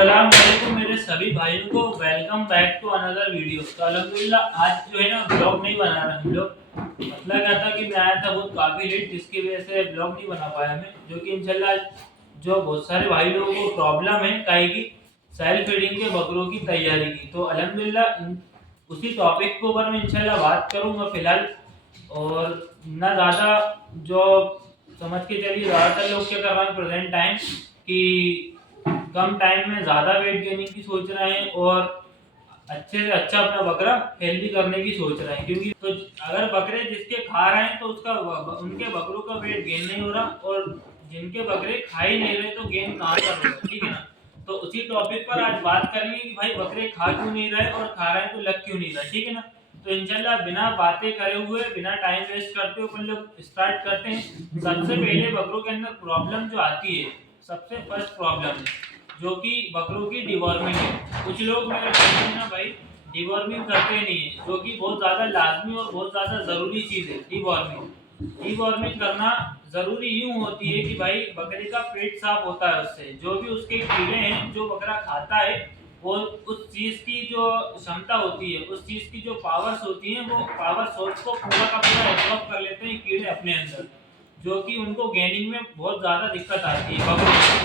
अस्सलाम वालेकुम मेरे सभी भाइयों को welcome back to another video. तो अल्हम्दुलिल्लाह आज जो है ना ब्लॉग नहीं बना रहे हम लोग। मसला क्या था कि मैं आया था बहुत काफ़ी लेट, जिसकी वजह से ब्लॉग नहीं बना पाया मैं, जो कि इंशाल्लाह जो बहुत सारे भाई लोगों को प्रॉब्लम है काहे की सेल्फ फीडिंग के बकरों की तैयारी की। तो अल्हम्दुलिल्लाह उसी टॉपिक के ऊपर मैं इंशाल्लाह बात करूँगा फ़िलहाल। और ना ज़्यादा जो समझ के चलिए ज़्यादातर लोग क्या कर रहे हैं प्रेजेंट टाइम कि कम टाइम में ज़्यादा वेट गेनिंग की सोच रहे हैं और अच्छे से अच्छा अपना बकरा हेल्दी करने की सोच रहे हैं। क्योंकि तो अगर बकरे जिसके खा रहे हैं तो उसका उनके बकरों का वेट गेन नहीं हो रहा, और जिनके बकरे खा ही नहीं रहे तो गेन कहाँ कर रहे हैं, ठीक है ना। तो उसी टॉपिक पर आज बात करेंगे कि भाई बकरे खा क्यों नहीं रहे और खा रहे हैं तो लग क्यों नहीं रहा, ठीक है ना। तो इंशाल्लाह बिना बातें करे हुए बिना टाइम वेस्ट करते हुए अपन लोग स्टार्ट करते हैं। सबसे पहले बकरों के अंदर प्रॉब्लम जो आती है, सबसे फर्स्ट प्रॉब्लम है जो कि बकरों की डिवॉर्मिंग है। कुछ लोग मेरे कहते हैं ना भाई डिवॉर्मिंग करते नहीं है, जो कि बहुत ज़्यादा लाजमी और बहुत ज़्यादा ज़रूरी चीज़ है। डिवॉर्मिंग करना ज़रूरी यूँ होती है कि भाई बकरे का पेट साफ होता है, उससे जो भी उसके कीड़े हैं जो बकरा खाता है वो उस चीज़ की जो क्षमता होती है, उस चीज़ की जो पावर्स होती हैं, वो पावर सोर्स को पूरा का पूरा एब्जॉर्ब कर लेते हैं कीड़े अपने अंदर, जो कि उनको गेनिंग में बहुत ज़्यादा दिक्कत आती है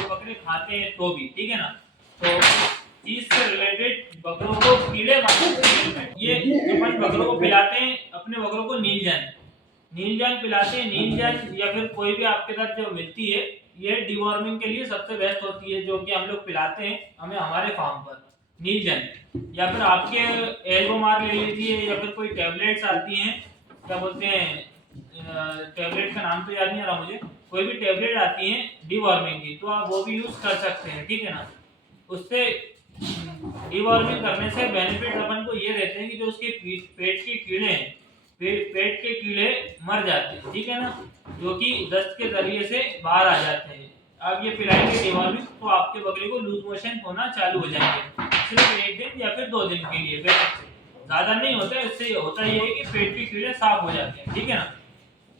बकरे खाते हैं तो भी, ठीक है ना। तो चीज़ से रिलेटेड बकरों को कीड़े मारते, ये अपन बकरों को पिलाते हैं, अपने बकरों को नीलजान पिलाते हैं। नीलजान या फिर कोई भी आपके साथ जो मिलती है, ये डिवॉर्मिंग के लिए सबसे बेस्ट होती है, जो कि हम लोग पिलाते हैं हमें हमारे फार्म पर नीलजान। या फिर आपके एल्बोमार ले लीजिए, या फिर कोई टैबलेट्स आती हैं, क्या बोलते हैं टैबलेट का नाम तो याद नहीं आ रहा मुझे, कोई भी टैबलेट आती है डिवॉर्मिंग की, तो आप वो भी यूज कर सकते हैं, ठीक है ना। उससे डिवॉर्मिंग करने से बेनिफिट अपन को ये रहते हैं कि जो उसके पेट के कीड़े हैं, पेट के कीड़े मर जाते हैं, ठीक है ना, जो कि दस्त के जरिए से बाहर आ जाते हैं। आप ये पिलाएंगे डिवॉर्मिंग तो आपके बकरे को लूज मोशन होना चालू हो जाएंगे, सिर्फ एक दिन या फिर 2 दिन के लिए, ज्यादा नहीं होता है। इससे होता ये है कि पेट के कीड़े साफ हो जाते हैं, ठीक है ना।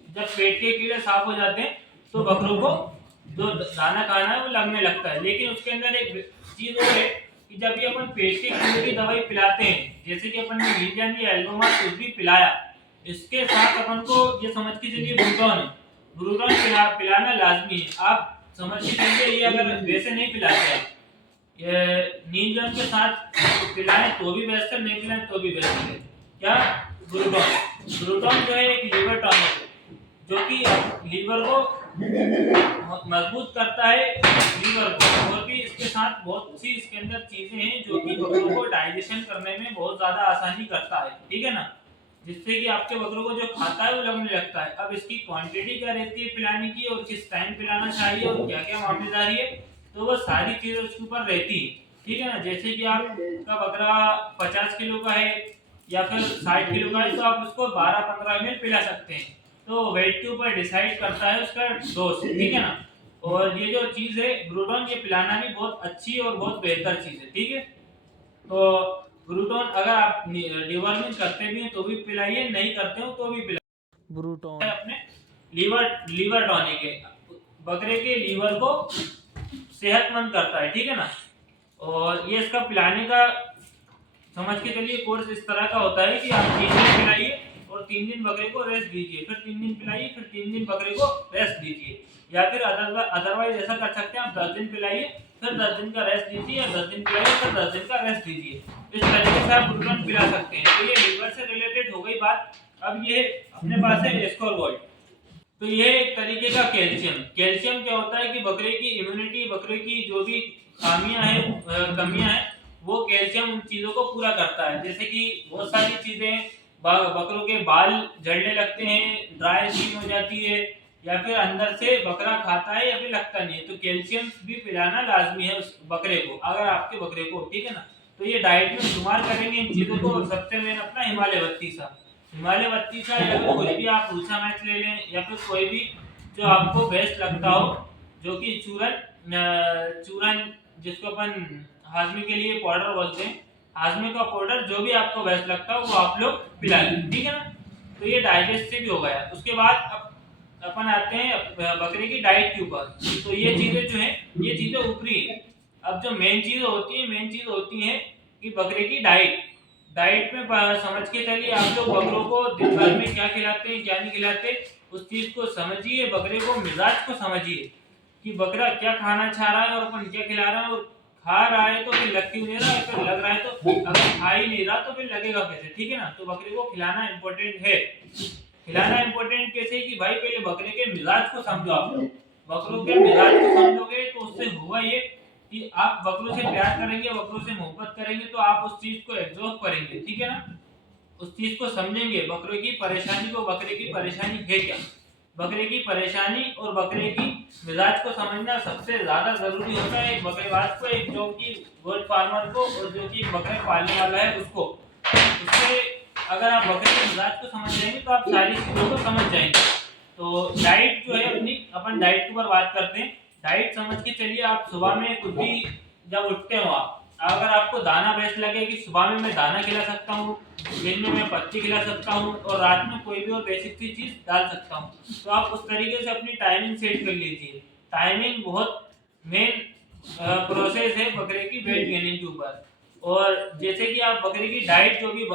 जब पेट के कीड़े साफ हो जाते हैं तो बकरों को जो दाना खाना है वो लगने लगता है। लेकिन उसके अंदर एक चीज और है कि जब ये अपन पेट के कीड़े की दवाई पिलाते हैं, जैसे कि अपन ने नीलजान या एल्बोमार कुछ भी पिलाया, इसके साथ अपन को ये समझ के चलिए ब्रूटॉन पिलाना लाजमी है। आप समझ के चलिए ये अगर वैसे नहीं पिलाते आप, ये नीलजान के साथ पिलाएं तो भी बेस्ट है, नहीं पिलाएं तो भी बेस्ट है। क्या ब्रूटॉन जो है एक लीवर टॉनिक है, जो कि लीवर को मजबूत करता है, लीवर को। और भी इसके साथ बहुत सी इसके अंदर चीजें हैं जो कि बकरों को डाइजेशन करने में बहुत ज्यादा आसानी करता है, ठीक है ना, जिससे कि आपके बकरों को जो खाता है वो लगने लगता है। अब इसकी क्वांटिटी क्या रहती है पिलाने की, और किस टाइम पिलाना चाहिए, और क्या क्या मामलेदारी है, तो वो सारी चीजें उसके ऊपर रहती है, ठीक है ना। जैसे कि आपका बकरा 50 किलो का है या फिर 60 किलो का है, तो आप उसको 12-15 ml पिला सकते हैं। तो वेट के ऊपर डिसाइड करता है उसका डोज, ठीक है ना। और ये जो चीज़ है ब्रूटॉन, ये पिलाना भी बहुत अच्छी और बहुत बेहतर चीज़ है, ठीक है। तो ब्रूटॉन अगर आप डिवॉर्मिंग करते भी हैं तो भी पिलाइए, नहीं करते हो तो भी पिलाइए। ब्रूटॉन अपने लीवर टॉनिक है, बकरे के लीवर को सेहतमंद करता है, ठीक है ना। और ये इसका पिलाने का समझ के चलिए कोर्स इस तरह का होता है कि आप 3 दिन पिलाइए और 3 दिन बकरे को रेस्ट दीजिए, फिर 3 दिन पिलाइए, फिर 3 दिन बकरे को रेस्ट दीजिए। या फिर अदरवाइज ऐसा कर सकते हैं आप 10 दिन पिलाइए, फिर 10 दिन का रेस्ट दीजिए, या 10 दिन पिलाइए फिर 10 दिन का रेस्ट दीजिए। इस तरीके से आप ब्रूटॉन पिला सकते हैं। तो ये लीवर से रिलेटेड हो गई बात। अब ये अपने पास है एस्कोर्बोल्ट। तो ये एक तरीके का कैल्शियम क्या होता है कि बकरे की इम्यूनिटी, बकरे की जो भी खामियां हैं कमियां हैं, वो कैल्शियम उन चीज़ों को पूरा करता है। जैसे कि बहुत सारी चीज़ें, बकरों के बाल झड़ने लगते हैं, ड्राई स्किन हो जाती है, या फिर अंदर से बकरा खाता है या फिर लगता नहीं है, तो कैल्शियम भी पिलाना लाजमी है उस बकरे को, अगर आपके बकरे को, ठीक है ना। तो ये डाइट में शुमार करेंगे इन चीज़ों को। सबसे मेन अपना हिमालय बत्तीसा या फिर कोई भी आप रूसा मैच ले लें, या फिर कोई भी जो आपको बेस्ट लगता हो, जो कि चूरन जिसको अपन हाजमे के लिए पाउडर बोलते हैं, हाजमे का पाउडर जो भी आपको बेस्ट लगता हो वो आप लोग पिला लें, ठीक है ना। तो ये डाइजेस्टिव हो गया। उसके बाद अपन आते हैं बकरे की डाइट के ऊपर। तो ये चीज़ें जो हैं, ये चीज़ें ऊपरी हैं। अब जो मेन चीज होती है कि बकरे की डाइट में समझ के चलिए आप लोग बकरों को दिन भर में क्या खिलाते हैं क्या नहीं खिलाते, उस चीज को समझिए। बकरे को मिजाज को समझिए कि बकरा क्या खाना चाह रहा है और अपन क्या खिला रहा है। और खा रहा है तो फिर लग क्यों नहीं रहा है, फिर लग रहा है तो अगर खा ही नहीं रहा तो फिर लगेगा कैसे, ठीक है ना। तो बकरे को खिलाना इम्पोर्टेंट है। खिलाना इम्पोर्टेंट कैसे कि भाई पहले बकरे के मिजाज को समझो। आप लोग बकरों के मिजाज को समझोगे तो उससे होगा ये कि आप बकरों से प्यार करेंगे, बकरों से मोहब्बत करेंगे तो आप उस चीज को एब्जॉर्ब करेंगे, ठीक है ना। उस चीज को समझेंगे, बकरे की परेशानी को, बकरे की परेशानी है क्या, बकरे की परेशानी और बकरे की मिजाज को समझना सबसे ज्यादा जरूरी होता है। एक बकरेबाज को, एक जो कि गोट फार्मर को और जो कि बकरे पालने वाला है उसको, उससे अगर आप बकरे के मिजाज को समझ जाएंगे तो आप सारी चीजों को समझ जाएंगे। तो डाइट जो है अपनी, अपन डाइट के ऊपर बात करते हैं। डाइट समझ के चलिए। आप सुबह में कुछ भी जब उठते हो, आप अगर आपको दाना बेस्ट लगे कि सुबह में मैं दाना खिला सकता हूँ, दिन में मैं पत्ती खिला सकता हूँ और रात में कोई भी और बेसिक सी चीज डाल सकता हूँ, तो आप उस तरीके से अपनी टाइमिंग सेट कर लीजिए। टाइमिंग बहुत मेन प्रोसेस है बकरे की वेट गेनिंग के ऊपर। और जैसे कि आप बकरे की डाइट जो भी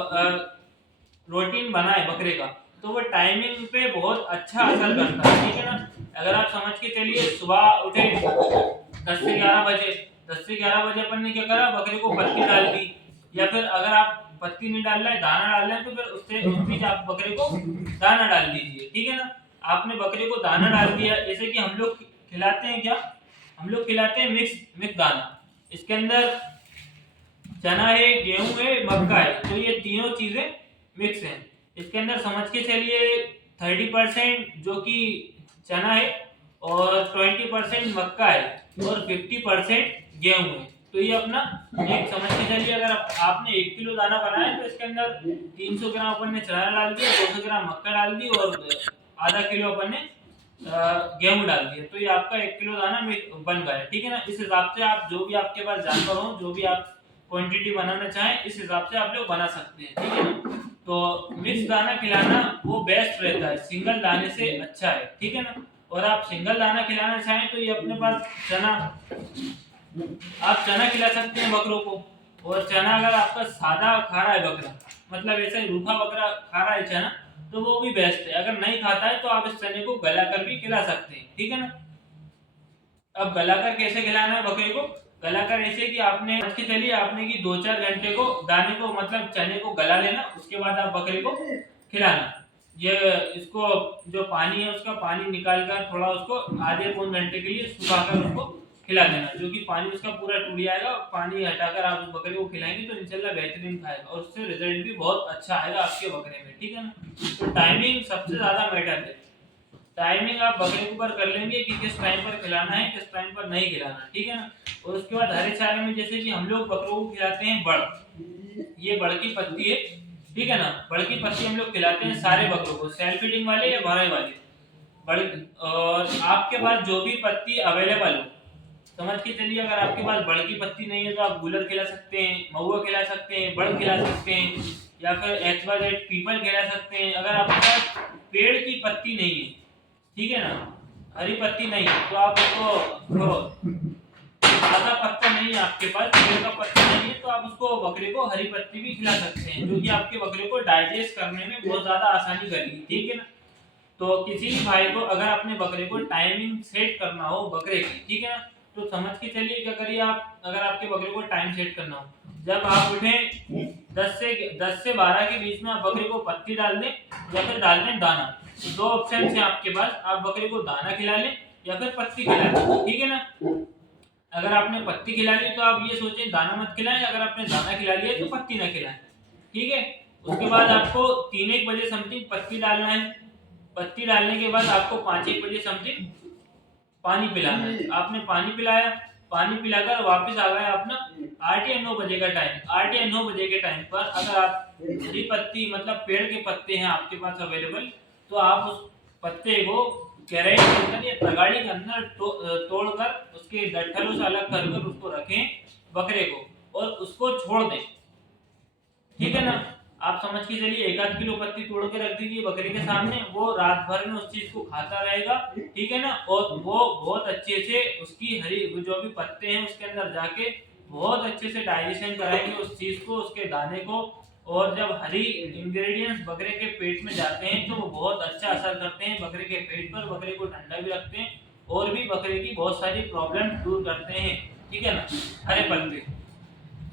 प्रोटीन बना है बकरे का, तो वो टाइमिंग पे बहुत अच्छा असर करता है, ठीक है ना। अगर आप समझ के चलिए सुबह उठे 10 से 11 बजे, 10 से 11 बजे अपन ने क्या करा, बकरे को पत्ती डाल दी। या फिर अगर आप पत्ती नहीं डाल रहे हैं, दाना डाल रहे हैं, तो फिर उससे उस बीच आप बकरे को दाना डाल दीजिए, ठीक है ना। आपने बकरे को दाना डाल दिया। जैसे कि हम लोग खिलाते हैं क्या, हम लोग खिलाते हैं मिक्स दाना। इसके अंदर चना है, गेहूं है, मक्का है, तो ये तीनों चीजें मिक्स हैं। इसके अंदर समझ के चलिए 30% जो कि चना है और 20% मक्का है और 50% गेहूं है। तो ये अपना एक समझ के चलिए। अगर आपने 1 किलो दाना बनाया तो इसके अंदर 300 ग्राम अपन ने चना डाल दिया, 200 ग्राम मक्का डाल दी और आधा किलो अपन ने गेहूं डाल दिया, तो ये आपका 1 किलो दाना बन गया, ठीक है ना। इस हिसाब से आप जो भी आपके पास जानवर हो, जो भी आप क्वांटिटी बनाना चाहें, इस हिसाब से आप लोग बना सकते हैं, ठीक है ना। तो मिक्स दाना खिलाना वो बेस्ट रहता है, सिंगल दाने से अच्छा है, ठीक है ना। और आप सिंगल दाना खिलाना चाहें तो ये अपने पास चना, आप चना खिला सकते हैं बकरों को। और चना अगर आपका सादा खा रहा है बकरा, मतलब ऐसा ही रूखा बकरा खा रहा है चना, तो वो भी बेस्ट है। अगर नहीं खाता है तो आप इस चने को गलाकर भी खिला सकते हैं, ठीक है ना। अब गलाकर कैसे खिलाना है बकरे को, गलाकर ऐसे कि आपने समझ के चलिए, आपने कि 2-4 घंटे को दाने को, मतलब चने को गला लेना, उसके बाद आप बकरे को खिलाना। ये इसको जो पानी है उसका पानी निकाल कर थोड़ा उसको आधे पौन घंटे के लिए सुखाकर उसको खिला देना, जो कि पानी उसका पूरा टूट जाएगा। पानी हटाकर आप उस बकरे को खिलाएंगे तो इंशाल्लाह बेहतरीन खाएगा और उससे रिजल्ट भी बहुत अच्छा आएगा आपके बकरे में, ठीक है ना। तो टाइमिंग सबसे ज्यादा मैटर है। टाइमिंग आप बकरे के ऊपर कर लेंगे कि किस टाइम पर खिलाना है, किस टाइम पर नहीं खिलाना, ठीक है ना। और उसके बाद हरे चारे में जैसे कि हम लोग बकरों को खिलाते हैं बड़, ये बड़ की पत्ती है, ठीक है ना। बड़ की पत्ती हम लोग खिलाते हैं सारे बकरों को, सेल्फ फीडिंग वाले या भराई वाले बड़। और आपके पास जो भी पत्ती अवेलेबल हो, समझ के चलिए। अगर आपके पास बड़ की पत्ती नहीं है तो आप गुलर खिला सकते हैं, महुआ खिला सकते हैं, बड़ खिला सकते हैं, या फिर XYZ पीपल खिला सकते हैं। अगर आपके पास पेड़ की पत्ती नहीं है, ठीक है ना, हरी पत्ती नहीं है, तो आप उसको सादा पत्ता नहीं है आपके पास, पेड़ का पत्ता नहीं है, तो आप उसको बकरे को हरी पत्ती भी खिला सकते हैं, जो कि आपके बकरे को डाइजेस्ट करने में बहुत ज्यादा आसानी करेगी, ठीक है ना। तो किसी भी भाई को अगर अपने बकरे को टाइमिंग सेट करना हो बकरे की, ठीक है ना, तो समझ के चलिए क्या करिए आप। अगर आपके बकरे को टाइम सेट करना हो, जब आप उठें 10 से 12 के बीच में आप बकरे को पत्ती डाल दें या फिर डाल दें दाना। तो 2 ऑप्शन है आपके पास, आप बकरे को दाना खिला लें या फिर पत्ती खिला लें, ठीक है ना। अगर आपने पत्ती खिला ली तो आप ये सोचें दाना मत खिलाएं, अगर आपने दाना खिला लिया तो पत्ती ना खिलाएं, ठीक है। उसके बाद आपको 3-1 बजे समथिंग पत्ती डालना है। पत्ती डालने के बाद आपको 5-1 बजे समथिंग पानी पिलाना है। आपने पानी पिलाया, पानी पिलाकर वापस आ गया अपना 8 या 9 बजे का टाइम। 8 या 9 बजे के टाइम पर अगर आप हरी पत्ती, मतलब पेड़ के पत्ते हैं आपके पास अवेलेबल, तो आप उस पत्ते को कैरेट के अंदर या तगाड़ी के अंदर तोड़कर उसके डंठलों से अलग कर कर उसको रखें बकरे को और उसको छोड़ दें, ठीक है ना। आप समझ के चलिए 1 आध किलो पत्ती तोड़ के रख दीजिए बकरे के सामने, वो रात भर में उस चीज को खाता रहेगा, ठीक है ना। और वो बहुत अच्छे से उसकी हरी जो भी पत्ते हैं उसके अंदर जाके बहुत अच्छे से डाइजेशन कराएंगे उस चीज को, उसके दाने को। और जब हरी इंग्रेडिएंट्स बकरे के पेट में जाते हैं तो वो बहुत अच्छा असर करते हैं बकरे के पेट पर, बकरे को ठंडा भी रखते हैं और भी बकरे की बहुत सारी प्रॉब्लम दूर करते हैं, ठीक है ना। हरे पत्ते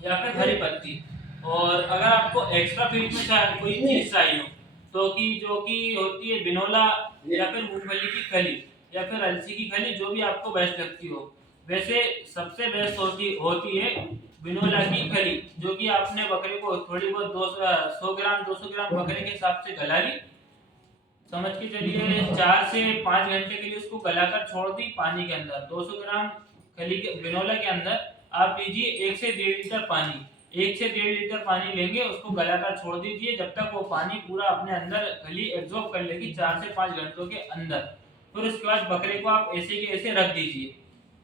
या फिर हरी पत्ती। और अगर आपको एक्स्ट्रा फीड में कोई चीज चाहिए हो तो कि जो कि होती है बिनोला या फिर मूंगफली की खली या फिर अलसी की खली, जो भी आपको बेस्ट लगती हो। वैसे सबसे बेस्ट होती होती है बिनोला की खली, जो कि आपने बकरे को थोड़ी बहुत 100 ग्राम 200 ग्राम बकरे के हिसाब से गला ली, समझ के चलिए 4 से 5 घंटे के लिए उसको गलाकर छोड़ दी पानी के अंदर। 200 ग्राम खली के बिनोला के अंदर आप लीजिए 1 से 1.5 लीटर पानी, 1 से 1.5 लीटर पानी लेंगे, उसको गलाकर छोड़ दीजिए जब तक वो पानी पूरा अपने अंदर खली एब्जॉर्ब कर लेगी 4 से 5 घंटों के अंदर। फिर उसके बाद बकरे को आप ऐसे के ऐसे रख दीजिए,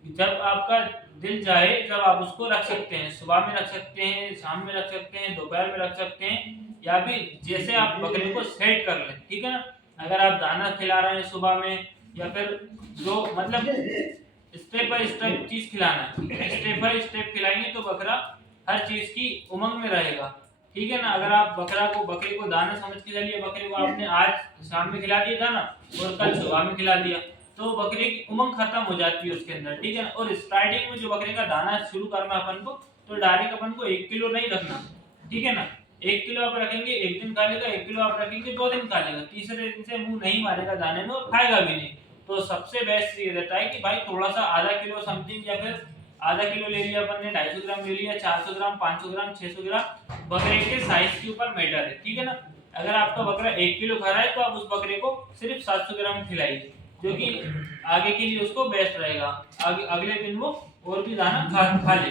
जब आपका दिल चाहे जब आप उसको रख सकते हैं, सुबह में रख सकते हैं, शाम में रख सकते हैं, दोपहर में रख सकते हैं, या फिर जैसे आप बकरे को सेट कर लें, ठीक है ना। अगर आप दाना खिला रहे हैं सुबह में या फिर जो मतलब स्टेप बाय स्टेप चीज खिलाना है, स्टेप बाय स्टेप खिलाएंगे तो बकरा हर चीज की उमंग में रहेगा, ठीक है ना। अगर आप बकरे को दाना समझ के चलिए, बकरे को आपने आज शाम में खिला दिया दाना और कल सुबह में खिला दिया तो बकरे की उमंग खत्म हो जाती है उसके अंदर, ठीक है ना। और स्टार्टिंग में जो बकरे का दाना शुरू करना अपन को, तो डायरेक्ट अपन को 1 किलो नहीं रखना, ठीक है ना। 1 किलो आप रखेंगे 1 दिन खा लेगा, 1 किलो आप रखेंगे 2 दिन खा लेगा, तीसरे दिन से मुंह नहीं मारेगा दाने में और खाएगा भी नहीं। तो सबसे बेस्ट ये रहता है कि भाई थोड़ा सा आधा किलो समथिंग या फिर आधा किलो ले लिया अपन ने, 250 ग्राम ले लिया, 400 ग्राम 500 ग्राम 600 ग्राम, बकरे के साइज के ऊपर मैटर है, ठीक है ना। अगर आपका बकरा 1 किलो खा रहा है तो आप उस बकरे को सिर्फ 700 ग्राम खिलाइए, जो कि आगे के लिए उसको बेस्ट रहेगा, आगे अगले दिन वो और भी दाना खा ले,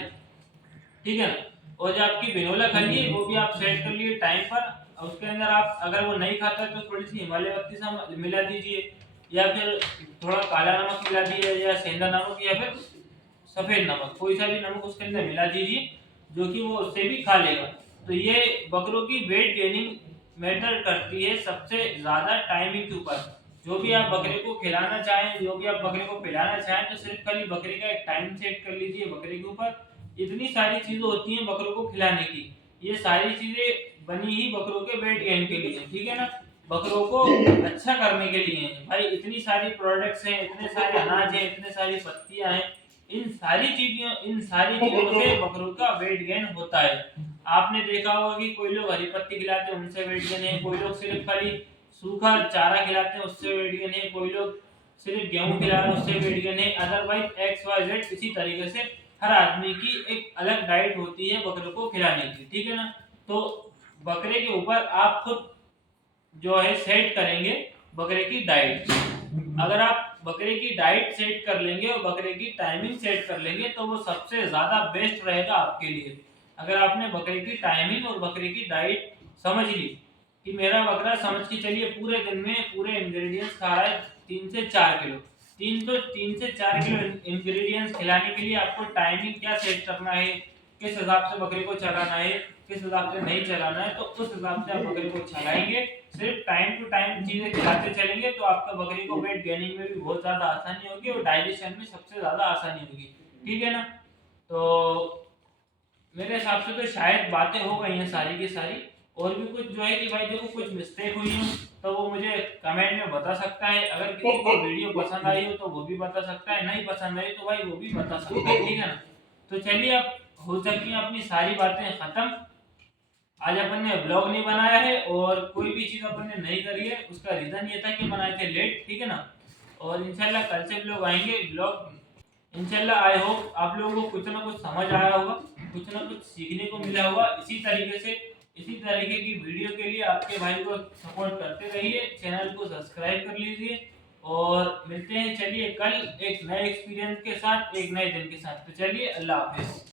ठीक है ना। और जो आपकी बिनोला खली है वो भी आप सेट कर लिए टाइम पर। उसके अंदर आप अगर वो नहीं खाता तो थोड़ी सी हिमालय पत्ती से मिला दीजिए, या फिर थोड़ा काला नमक मिला दीजिए, या सेंधा नमक या फिर सफेद नमक, कोई सा भी नमक उसके अंदर मिला दीजिए, जो कि वो उससे भी खा लेगा। तो ये बकरों की वेट गेनिंग मैटर करती है सबसे ज्यादा टाइमिंग के ऊपर। जो भी आप बकरे को खिलाना चाहें, जो भी आप बकरे को पिलाना चाहें, तो सिर्फ खाली बकरे का एक टाइम सेट कर लीजिए बकरे के ऊपर। इतनी सारी चीजें होती हैं बकरों को खिलाने की, ये सारी चीजें बनी ही बकरों के वेट गेन के लिए, ठीक है ना। बकरों को अच्छा करने के लिए है भाई, इतनी सारी प्रोडक्ट्स हैं, इतने सारे अनाज हैं, इतने सारी पत्तियां हैं, इन सारी चीजों से बकरों का वेट गेन होता है। आपने देखा होगा कि कोई लोग हरी पत्ती खिलाते हैं उनसे वेट गेन है, कोई लोग सिर्फ खाली सूखा चारा खिलाते हैं उससे वेट गेन है, कोई लोग सिर्फ गेहूं खिला रहे हैं उससे वेट गेन है। अदरवाइज एक्स वाई जेड इसी तरीके से हर आदमी की एक अलग डाइट होती है बकरे को खिलाने की, ठीक है ना। तो बकरे के ऊपर आप खुद जो है सेट करेंगे बकरे की डाइट। अगर आप बकरे की डाइट सेट कर लेंगे और बकरे की टाइमिंग सेट कर लेंगे तो वो सबसे ज्यादा बेस्ट रहेगा आपके लिए। अगर आपने बकरे की टाइमिंग और बकरे की डाइट समझ ली कि मेरा बकरा समझ के चलिए पूरे दिन में पूरे इंग्रेडिएंट्स खा रहा है 3 से 4 किलो, 3 से 4 किलो इंग्रेडिएंट्स खिलाने के लिए आपको टाइमिंग क्या सेट करना है, किस हिसाब से बकरे को चलाना है, किस हिसाब से नहीं चलाना है, तो उस हिसाब से आप बकरे को चलाएंगे। सिर्फ टाइम टू टाइम चीजें खिलाते चलेंगे तो आपका बकरी को वेट गेनिंग में भी बहुत ज्यादा आसानी होगी और डाइजेशन में सबसे ज्यादा आसानी होगी, ठीक है ना। तो मेरे हिसाब से तो शायद बातें हो गई हैं सारी की सारी। और भी कुछ जो है कि भाई देखो कुछ मिस्टेक हुई हो तो वो मुझे कमेंट में बता सकता है। अगर किसी को वीडियो पसंद आई हो तो वो भी बता सकता है, नहीं पसंद आई तो भाई वो भी बता सकता है, ठीक है ना। तो चलिए अब हो सकती है अपनी सारी बातें खत्म। आज अपन ने ब्लॉग नहीं बनाया है और कोई भी चीज अपन ने नहीं करी है, उसका रीजन ये था कि बनाए थे लेट, ठीक है ना। और इंशाल्लाह कल से ब्लॉग आएंगे, ब्लॉग इंशाल्लाह आई होप आप लोगों को कुछ ना कुछ समझ आया होगा, कुछ ना कुछ सीखने को मिला होगा। इसी तरीके से इसी तरीके की वीडियो के लिए आपके भाई को सपोर्ट करते रहिए, चैनल को सब्सक्राइब कर लीजिए और मिलते हैं चलिए कल एक नए एक्सपीरियंस के साथ, एक नए दिन के साथ। तो चलिए अल्लाह हाफिज।